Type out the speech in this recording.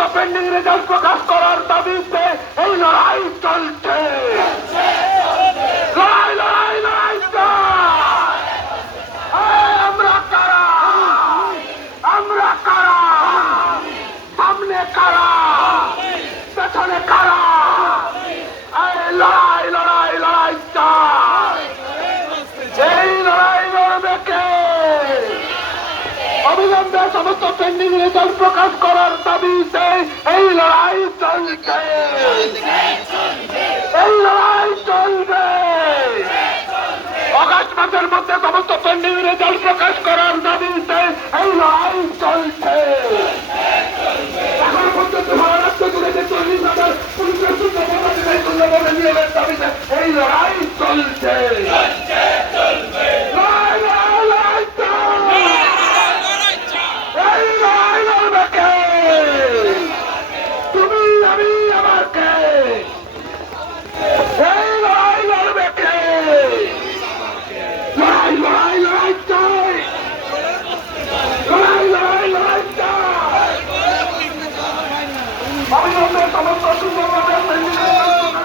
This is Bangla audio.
সমস্ত পেন্ডিং রেজাল্ট প্রকাশ করার দাবিতে এই লড়াই চলছে। লড়াই লড়াই লড়াই চাই। আমরা কারা? আমরা কারা? সামনে কারা? পেছনে কারা? লড়াই লড়াই লড়াই চাই। এই লড়াই লড়বে কে? অবিলম্বে সমস্ত পেন্ডিং রেজাল্ট প্রকাশ করার দাবিতে এই লড়াই চলছে। এই লড়াই চলবে। অগাস্ট মাসের মধ্যে সমস্ত পেন্ডিং রেজাল্ট প্রকাশ করার দাবিতে এই লড়াই চলছে। এখন পর্যন্ত মহারাষ্ট্র জুড়ে যে 40,000 পুলিশের নিয়মের দাবিতে এই লড়াই চলছে।